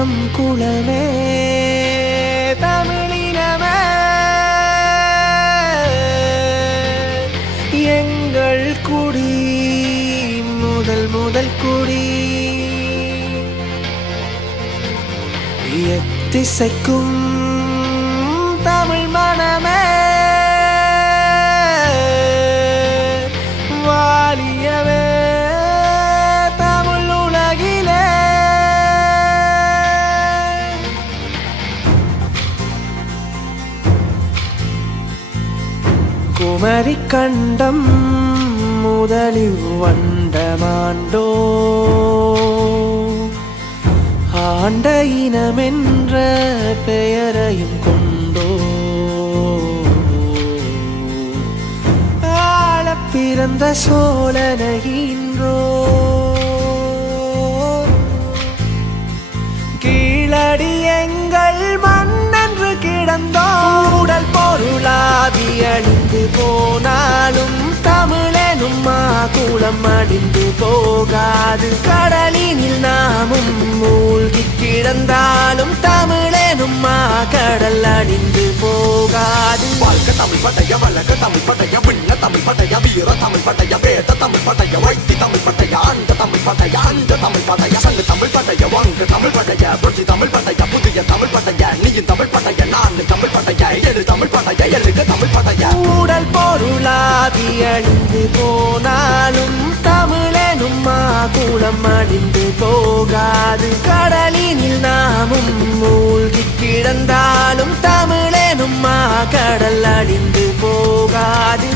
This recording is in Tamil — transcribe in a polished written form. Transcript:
நம் குலமே தமிழினமே எங்கள் குடி முதல் முதல் குடி எத்திசைக்கும் தமிழ் மனமே வாலியவே தமிழ் உலகிலே குமரி கண்டம் முதலில் வண்டமாண்டோ ஆண்ட இனமென்ற பெயரையும் கொண்டோ ஆள பிறந்த சோழனகின்றோ கீழடி எங்கள் மண்ணென்று கிடந்தோ உடல் பொருளாவி அழிந்து போனாலும் தமிழெனும் குலம் அழிந்து போகாது கடலினில் நாமும் மூழ்கி கிடந்தாலும் தமிழெனும் கடல் அழிந்து போகாது வாழ்க தமிழ் படைய வழக்க தமிழ் படைய விண்ண தமிழ் படைய வீர தமிழ் படைய வேத தமிழ் படைய வைத்தி தமிழ் படைய ஆண்ட தமிழ் படைய ஆண்ட தமிழ் படைய சங்க தமிழ் படைய வங்க தமிழ் படைய புரட்சி தமிழ் படைய புதிய தமிழ் படைய நீயும் தமிழ் படைய நான் தமிழ் படைய எழு தமிழ் படைய எழுக தமிழ் படைய உடல் பொருளாவி அழிந்து போனாலும் தமிழெனும் குலம் அழிந்து போகாது கடலினில் நாமும் மூழ்கி கிடந்தாலும் தமிழெனும் கடல் அழிந்து போகாது